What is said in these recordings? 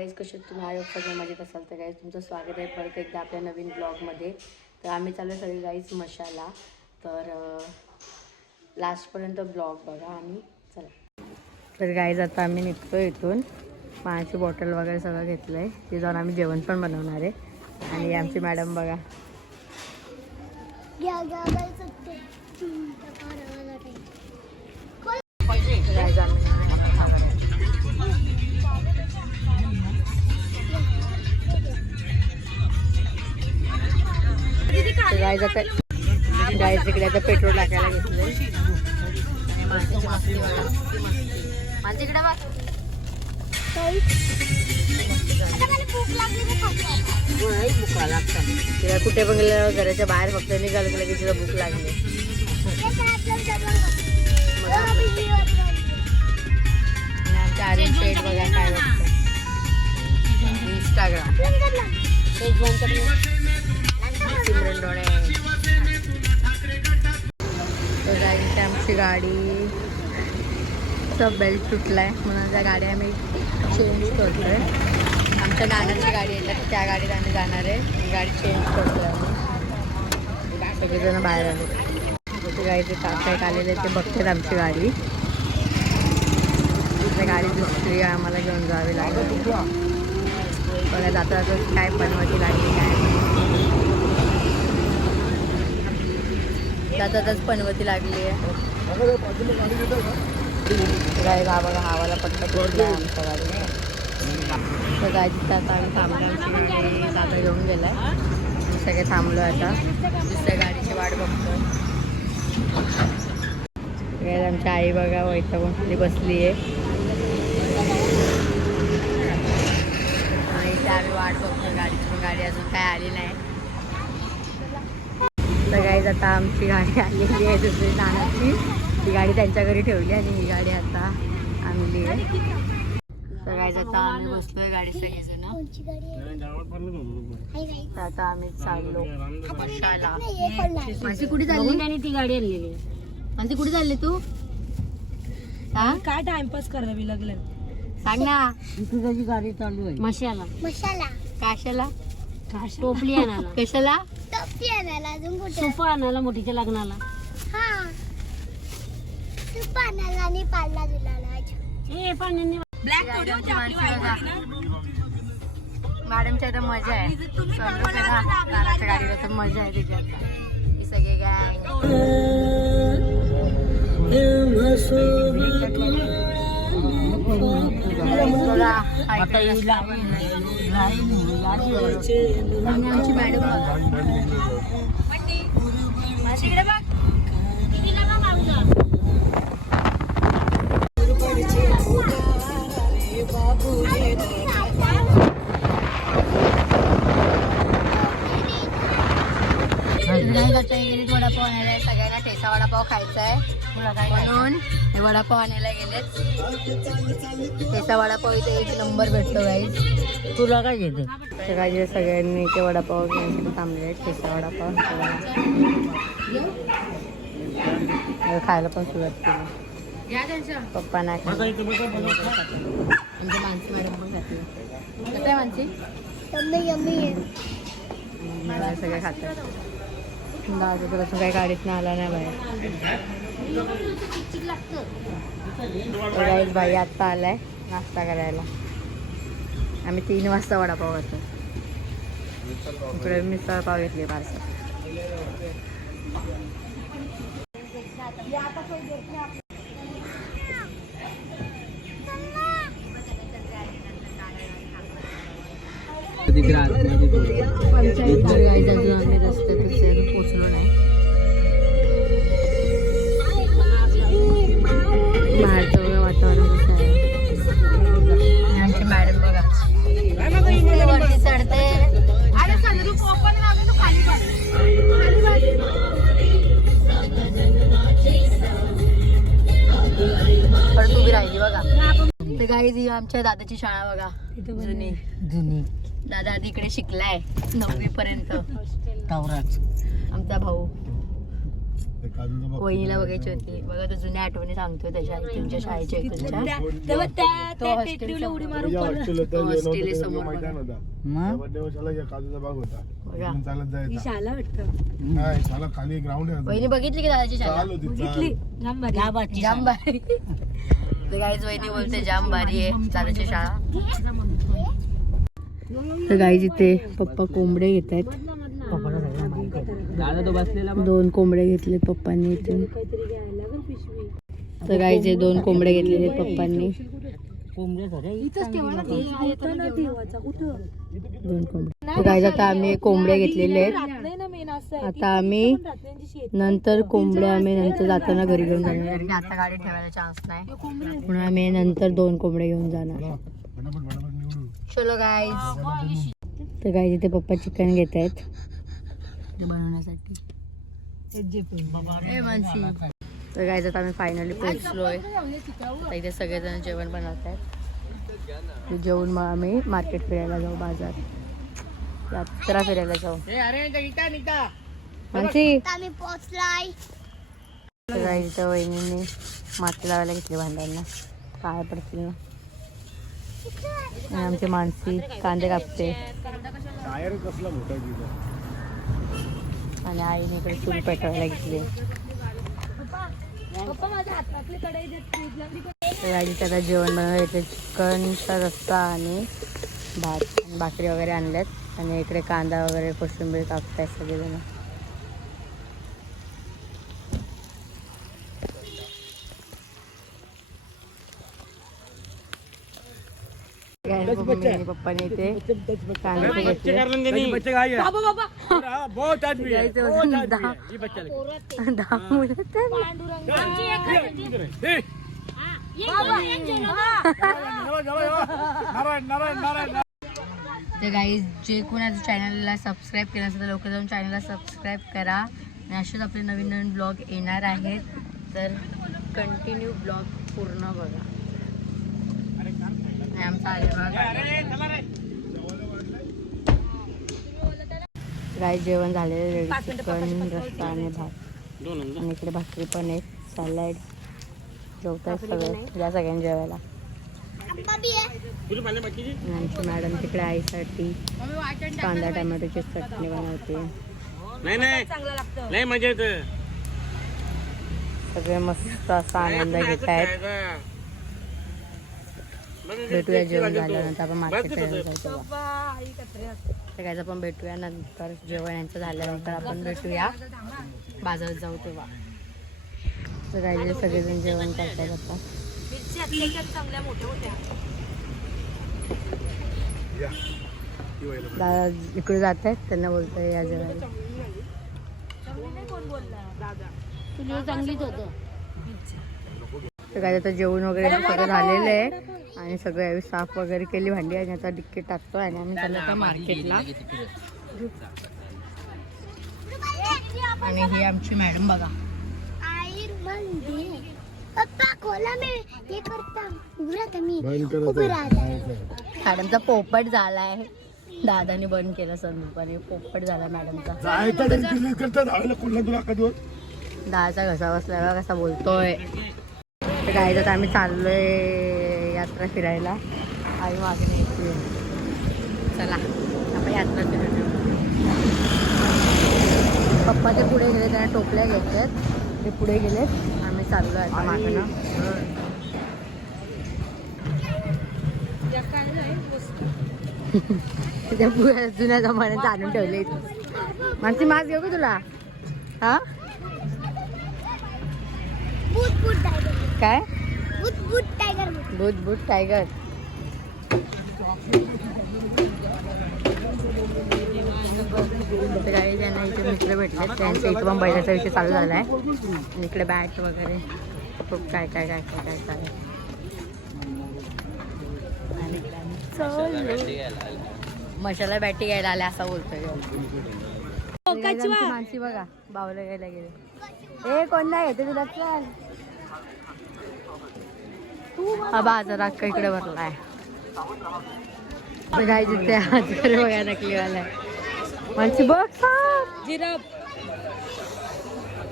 Guys, कसे तुम्ही आयोग सगळे मजेत असाल तर गाईज तुमचं स्वागत आहे परत एकदा आपल्या नवीन ब्लॉगमध्ये. तर आम्ही चालू सगळे गाईज मशाला. तर लास्टपर्यंत ब्लॉग बघा आणि चला. तर गाईज आता आम्ही निघतो इथून. पाण्याची बॉटल वगैरे सगळं घेतलं आहे. ते जाऊन आम्ही जेवण पण बनवणार आहे. आणि आमची मॅडम बघा गाईज आता गाईज इकडे आता पेट्रोल टाकायला घेतलंय. माझ्या इकडे बघ भूक लागतात तिला. कुठे पण गेलं घराच्या बाहेर फक्त निघालं गेलं की तिला भूक लागली. आमच्या आर्यन पेट बघा काय बघतं इंस्टाग्राम सिमरन डोळे. तर आमची गाडी सब बेल्ट तुटलाय म्हणून त्या गाडी आम्ही चेंज करतोय. आमच्या नानाची गाडी आहे तर त्या गाडीत आम्ही जाणार आहे. ही गाडी चेंज करतोय आम्ही. सगळेजण बाहेर आले. ते गाडीचे काका आलेले ते बघतात आमची गाडी. त्या गाडी दुसरी आम्हाला घेऊन जावी लागेल. बघा जाता जाता काय पनवती लागली काय जातातच पनवती लागली आहे. गाडी बघा हवाला पटकन बोलला आमच्या गाडी. तर गाडीत आता आम्ही थांबलो. आमची गाडी दादा घेऊन गेला आहे. सगळे थांबलो आता दुसऱ्या गाडीची वाट बघतो. आमची आई बघा वैतागून बसली आहे आणि त्या आम्ही वाट बघतो गाडीची. पण गाडी अजून काय आली नाही. तर गाईज आता आमची गाडी आलेली आहे दुसरी नानाची. ती गाडी त्यांच्या घरी ठेवली आणि ही गाडी आता आणली आहे. तर गाईज आता आम्ही बसलोय गाडी सगळेजण. तर आता आम्ही चाललो मशाला. माझी कुठे चालली ती गाडी आणलेली. माझी कुठे चालली तू काय टाइमपास करावी लागलं सांग ना. तुझी गाडी चालू आहे मशाला. मशाला काशाला टोपली आणायला कशाला टोपी आणायला अजून कुठे सोपं आणायला मोठीच्या लग्नाला. हा तूप आणायला आणि पाला दिला मॅडमच्या आता मजा आहे. नानाच्या गाडीला तर मजा आहे तिच्या. हे सगळे गँग आमची मॅडम वडापाव आणायला आहे. सगळ्यांना ठेचा वडापाव खायचा आहे म्हणून हे वडापाव आणायला गेलेत. ठेचा वडापाव इथे एक नंबर भेटतो गाईज. तुला काय घेते सगळ्या सगळ्यांनी इथे वडापाव घेण्यासाठी थांबले आहेत. ठेचा वडापाव खायला पण सुरुवात केली. पप्पा नाही आमची मानसी मॅडम पण खाते. कसं आहे मानसी? सगळे खातात. दादापासून काही गाडीत नाही आला नाही बाहेर. भाई आत्ता आलाय नाश्ता करायला. आम्ही 3 वाजता वडापाव खातो. इकडे मिसळ पाव घेतली पार्सल. आम्ही रस्त्यात पोचलो नाही. बाहेरचं वातावरण कसं आहे. आमची मॅडम बघा वरती चढते. परत उभी राहिली बघा. तर गाईज आमच्या दादाची शाळा बघा जुनी. दादा आधी इकडे शिकलाय 9वी पर्यंत. आमचा भाऊ वहिनीला बघायची होती बघा. तो जुन्या आठवणी सांगतोय त्याच्या तुमच्या शाळेच्या तुमच्या तो हॉस्टेल उडी समोर खाली ग्राउंड आहे. वहिनी बघितली की दादाची शाळा? जाम भारी. तर गाईज वहिनी बोलते जाम भारी आहे दादाची शाळा. तर गाईज इथे पप्पा कोंबडे घेत आहेत. 2 कोंबडे घेतले पप्पांनी इथून. तर गाईज 2 कोंबडे घेतलेले पप्पांनी. 2 कोंबडे. गाईज आता आम्ही कोंबडे घेतलेले आहेत. आता आम्ही नंतर नंतर जाताना घरी घेऊन जाणार. कारण की आता गाडी ठेवायला चान्स नाही. म्हणून आम्ही नंतर 2 कोंबडे घेऊन जाणार. चलो गाईज. तर गाईज इथे पप्पा चिकन घेत आहेत बनवण्यासाठी. तर गाईज आता आम्ही फायनली पोहोचलोय. तर इथे सगळेजण जेवण बनवत आहेत. जेवून मग आम्ही मार्केट फिरायला जाऊ. बाजार यात्रा फिरायला जाऊ. मानसी आम्ही पोहोचलाय. तर गाईच्या वहिनीने माती लावायला घेतली भांड्यांना. काय पडतील ना. आणि आमची मानसी कांदे कापते. आणि आईने इकडे चूल पेटवायला घेतली. आता जेवण बनवायला घेतलं. चिकनचा रस्सा आणि भात आणि भाकरी वगैरे आणल्यात. आणि इकडे कांदा वगैरे कोशिंबीर कापतायत सगळेजण. पप्पाने इथे कांदे घेतले. 10 मुलं तर गाईज जे कोणाच्या चॅनलला सबस्क्राईब केलं असेल तर लवकर जाऊन चॅनलला सबस्क्राईब करा. आणि असेच आपले नवीन नवीन ब्लॉग येणार आहेत. तर कंटिन्यू ब्लॉग पूर्ण बघा. आमचा गाईज जेवण झालेलं रेडी. चिकन रस्सा आणि भात. आणि इकडे भाकरी पण आहे. सॅलड. जेवताय सगळं. या सगळ्यांनी जेवायला. आमची मॅडम तिकडे आईसाठी कांदा टोमॅटोची चटणी बनवते. सगळे मस्त असा आनंद घेत आहेत. भेटूया जेवण झाल्यानंतर. आपण मार्केट फिरायला जाऊ. सगळ्याचं पण भेटूया नंतर. जेवण यांचं झाल्यानंतर आपण भेटूया बाजारात जाऊ तेव्हा. तर काही सगळेजण जेवण करतात आता. दादा इकडे जात आहेत. त्यांना बोलतोय या जेवायला. तर काय आता जेवण वगैरे सगळं झालेलं आहे. आणि सगळं साफ वगैरे केली भांडी. आणि आता डिक्की टाकतो. आणि आम्ही चाललो आता मार्केटला. आणि ही आमची मॅडम बघा. मॅडमचा पोपट झालाय. दादाने बंद केलं संदूपाने. पोपट झाला मॅडमचा. दादाचा घसा बसला कसा बोलतोय. तर काय तर आम्ही चाललोय यात्रा फिरायला. आई मागे येते. चला आपण यात्रा फिरायला. पप्पा ते पुढे गेले. त्यांना टोपल्या घ्यायच्यात. ते पुढे गेलेत. आम्ही चाललो आता मागणं. त्या जुन्या जमान्यात आणून ठेवले. माणसी मास्क घेऊ का तुला? हा काय? भूत भूत टायगर. काही त्यांना इथे मित्र भेटले. त्यांच्या इथे पण बैलाचा विषय चालू झाला आहे. आणि इकडे बॅट वगैरे खूप काय काय काय काय काय काय. मशाला बॅटी घ्यायला आल्या असं बोलतोय. माणसी बघा बावला घ्यायला गेले. कोण नाही येते तुला? चल हा बाजार अख्खा इकडे भरलाय. काय तिथे हातकरी बघा नकलीवाला. माणसी बघ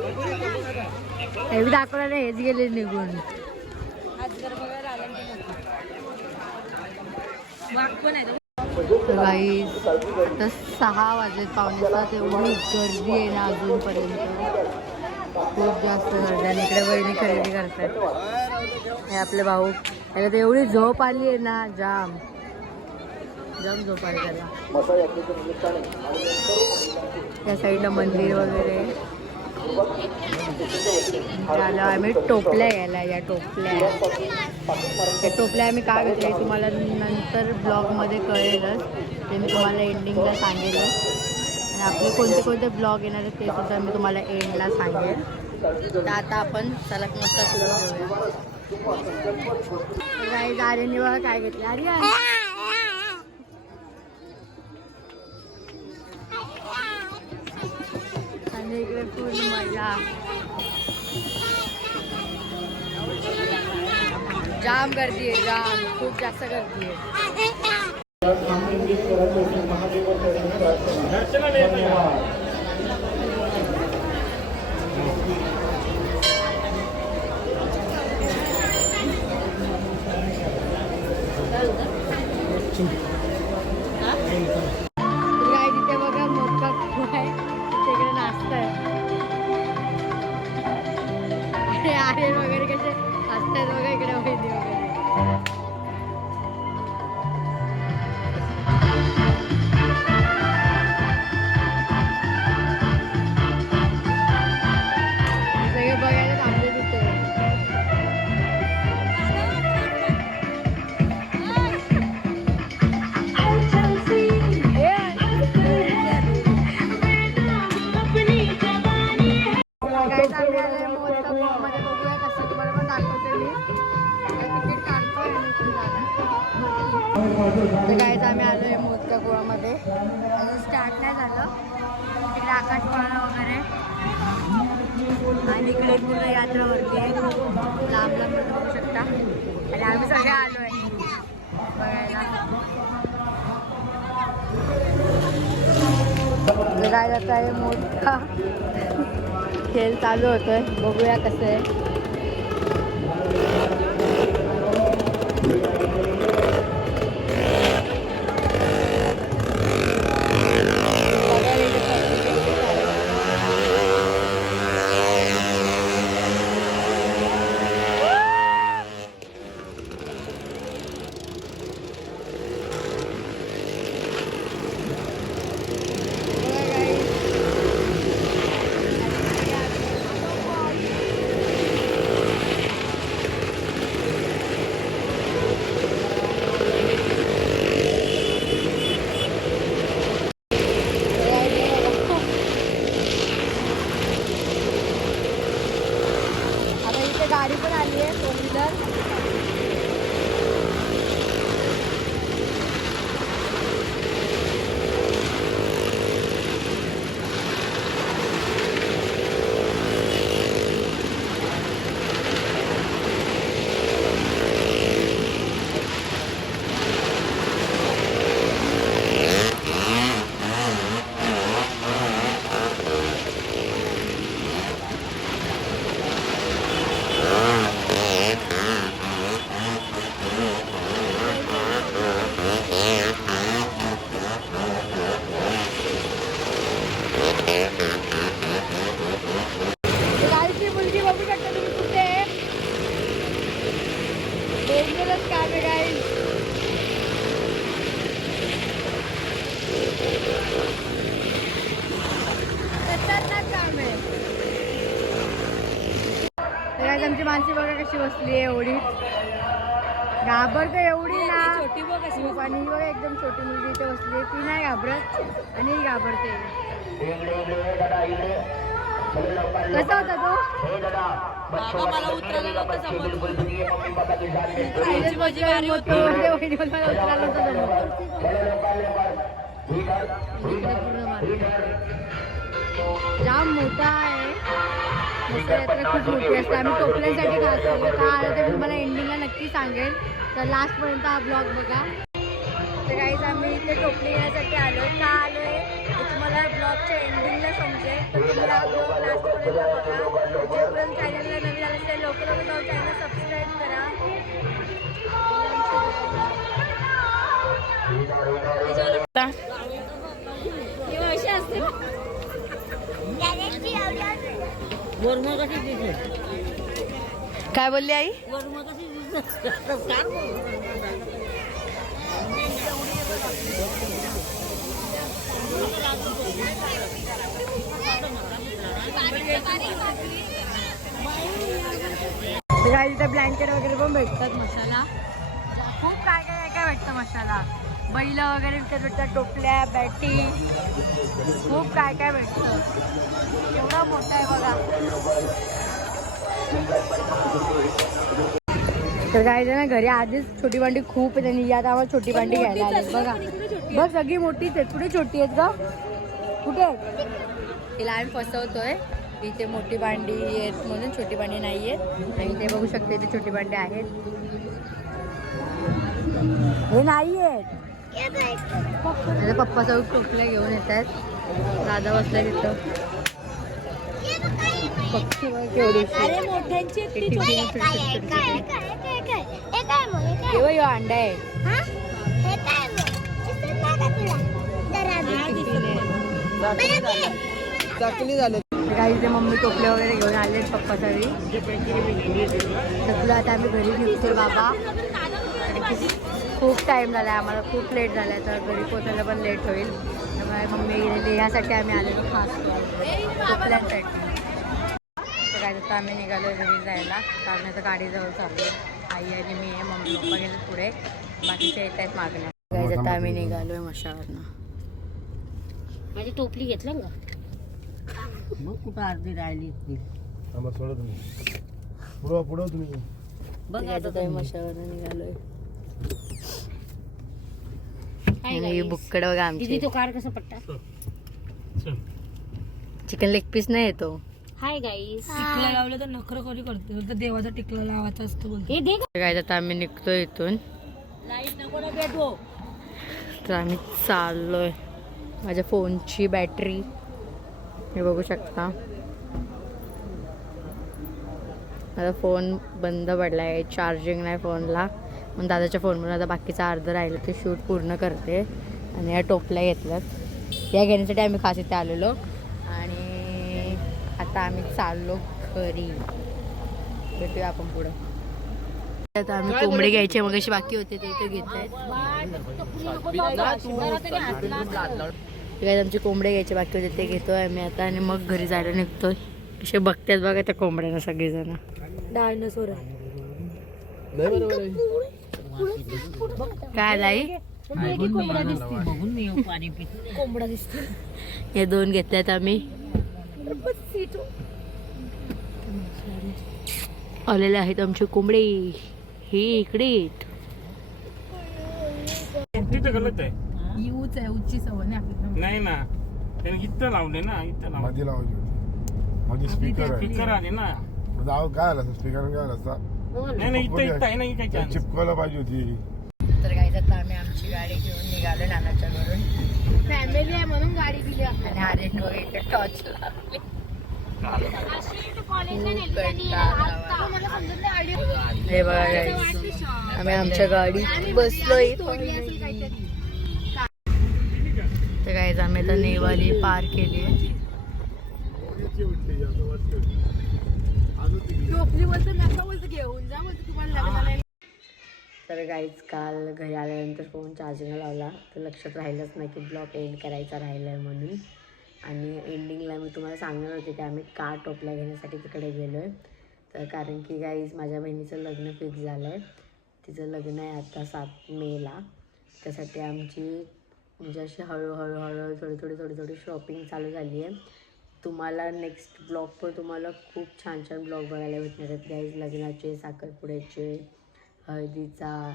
हे बी दाखवलं नाही, हेच गेले निघून. गाईस आता 6 वाजलेत, 5:45. एवढी गर्दी आहे ना अजूनपर्यंत, खूप जास्त गर्दी. आणि इकडे बहिणी खरेदी करतात. हे आपले भाऊ, याला तर एवढी झोप आली आहे ना, जाम जाम झोप आली त्याला. त्या साईडला मंदिर वगैरे. झालं आम्ही टोपल्या घ्यायला. या टोपल्या आम्ही का घेतल्या तुम्हाला नंतर ब्लॉगमध्ये कळेलच, ते मी तुम्हाला एंडिंगला सांगेलच. आणि आपले कोणते कोणते ब्लॉग येणार आहेत ते सुद्धा मी तुम्हाला एंडला सांगेल. तर आता आपण सलग मस्त फिरून घेऊया. गाईज आर्यनने बघा काय घेतलं. आर्यन आणि इकडे फुल मजा. जाम गर्दी आहे, जाम खूप जास्त गर्दी आहे. काय तिथे बघा मोदका आहे, तिकडे नाचताय. अरे आर्यन वगैरे कसे असतात बघा इकडे वहिनी वगैरे. सगळे बघायला थांबले तिथे. गाईज आम्ही आलोय मोदका गोळामध्ये. अजून स्टार्ट नाही झालं. तिकडे आकाशपाळा वगैरे आणि इकडे पूर्ण यात्रा वरती आहे, लांब लांब बघू शकता. आणि आम्ही सगळे आलोय बघायला. काय जात आहे मोदका खेळ चालू होतोय, बघूया कसं आहे. गाडी पण आली आहे 4 व्हीलर. आमची मानसी बघा कशी बसली आहे, एवढी घाबरते एवढी ना. छोटी बघ कशी आणि बघा एकदम छोटी मुलगी इथे बसली आहे, ती नाही घाबरत आणि ही घाबरते. कसा होता तो? मला उतरायला नव्हतं जमत. जाम मोठा आहे, यात्रा खूप मोठी असते. आम्ही टोपल्यासाठी खातो, का आलं ते मी तुम्हाला एंडिंगला नक्की सांगेल. तर लास्टपर्यंत हा ब्लॉग बघा. तर काहीच आम्ही इथे टोपली घेण्यासाठी आलो का आलो आहे ते तुम्हाला ब्लॉगच्या एंडिंगला समजेल. तर तुम्ही हा ब्लॉग लास्टपर्यंत बघा. जोपर्यंत चॅनलला नवीन आलं असेल लवकर जाऊन चॅनल सबस्क्राईब करा. वरमा कशी दिसत काय बोलली आई? वरमा कशी दिसत इथे ब्लँकेट वगैरे पण भेटतात. मसाला खूप काय काय काय भेटतं. मसाला बैल वगैरे विकत भेटतात. टोपल्या बॅटी खूप काय काय भेटतं. एवढा मोठा आहे बघा. तर काय ना घरी आधीच छोटी भांडी खूप आहे त्यांनी यात आम्हाला छोटी भांडी घ्यायला आली बघा. बघ सगळी मोठीच आहेत. कुठे छोटी आहेत का? कुठे आहेत? तिला आम्ही फसवतोय. इथे मोठी भांडी आहेत म्हणून छोटी भांडी नाही आहेत. आणि ते बघू शकते इथे छोटी भांडी आहेत. हे नाही आहेत. माझ्या पप्पा सगळं टोपल्या घेऊन येत आहेत. दादा बसलाय तिथं. पक्षी केवढी मोठ्यांची अंडा आहे. काही ते मम्मी टोपले वगैरे घेऊन आले पप्पासाठी. सगळं आता आम्ही घरी निघतोय बाबा. खूप टाईम झाला आहे आम्हाला. खूप लेट झाला आहे. तर घरी पोचायला पण लेट होईल. त्यामुळे मम्मी यासाठी आम्ही आलेलो खास टोपल्यांसाठी. तर काय तर आम्ही निघालो घरी जायला. कारण आता गाडीजवळ चाललो. आई आणि मी आहे. मम्मी पप्पा गेले पुढे. बाकीच्या येत आहेत मागण्या. काय आता आम्ही निघालोय मशावरनं. माझी टोपली घेतलं का? मग कुठं अर्धी राहिली बघ आता मशावरनं निघालोय. आणि बुक्कड बघा आमची. तो कार कसा पट्टा चिकन लेग पीस नाही येतो. Hi guys. टिकला लावलं तर नखरं कधी करते तर देवाचा टिकला लावायचा असतो बोलतो. हे दे काय आता आम्ही निघतोय इथून. लाईट नको ना भेटो. तर आम्ही चाललोय. माझ्या फोनची बॅटरी हे बघू शकता. माझा फोन बंद पडला आहे. चार्जिंग नाही फोनला. मग दादाच्या फोनवरून आता बाकीचं अर्ध राहिलं ते शूट पूर्ण करते. आणि या टोपल्या घेतल्यात. या घेण्यासाठी आम्ही खास इथे आलेलो. आणि आता आम्ही चाललो घरी. भेटूया आपण पुढं. आता आम्ही कोंबडे घ्यायचे मग अशी बाकी होते ते इथे घेत आहेत. आमचे कोंबडे घ्यायचे बाकी होते ते घेतोय आम्ही आता. आणि मग घरी जायला निघतोय. असे बघतात बघा त्या कोंबड्यांना सगळेजण. डायनोसॉर काय लाई कोंबडा दिसतो. हे 2 घेतल्यात आम्ही. आलेले आहेत आमचे कोंबडे. हे इकडे गलत आहे. यूच आहे. उच्ची सवय नाही ना त्याने इथं लावले ना. इथं लावले मध्ये लावायची मध्ये स्पीकर आहे. स्पीकर आले ना. काय आलं स्पीकर काय आलं असता नाही नाही इथं इथं आहे ना. काय चान्स. चिपकायला पाहिजे होती. तर काय आता आम्ही आमची गाडी घेऊन निघालो नानाच्या घरून. फॅमिली आहे म्हणून गाडी दिली. आणि आर्यन वगैरे इकडे टॉर्च लावले. हे बघा guys, आम्ही आमच्या गाडीत बसलोय. तर काय आम्ही आता नेवाली पार केली. तर गाईज काल घरी आल्यानंतर फोन चार्जिंगला लावला तर लक्षात राहिलंच नाही की ब्लॉग एंड करायचा राहिला आहे म्हणून. आणि एंडिंगला मी तुम्हाला सांगणार होते की आम्ही का टोपल्या घेण्यासाठी तिकडे गेलो आहे. तर कारण की गाईज माझ्या बहिणीचं लग्न फिक्स झालं आहे. तिचं लग्न आहे आता 7 मेला. त्यासाठी आमची म्हणजे अशी हळूहळू थोडी शॉपिंग चालू झाली आहे. तुम्हाला नेक्स्ट ब्लॉग पण तुम्हाला खूप छान छान ब्लॉग बघायला भेटणार आहेत गाईज. लग्नाचे, साखरपुड्याचे, हळदीचा,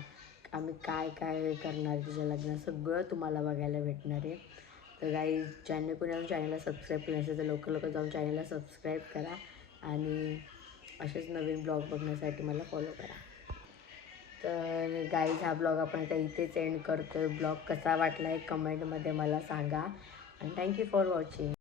आम्ही काय काय करणार तिच्या लग्नात सगळं तुम्हाला बघायला भेटणार आहे. तर गाईज ज्यांनी कोणी जाऊन चॅनलला सबस्क्राईब केलं असेल तर लवकर जाऊन चॅनलला सबस्क्राईब करा. आणि असेच नवीन ब्लॉग बघण्यासाठी मला फॉलो करा. तर गाईज हा ब्लॉग आपण आता इथेच एंड करतोय. ब्लॉग कसा वाटला आहे कमेंटमध्ये मला सांगा. आणि थँक्यू फॉर वॉचिंग.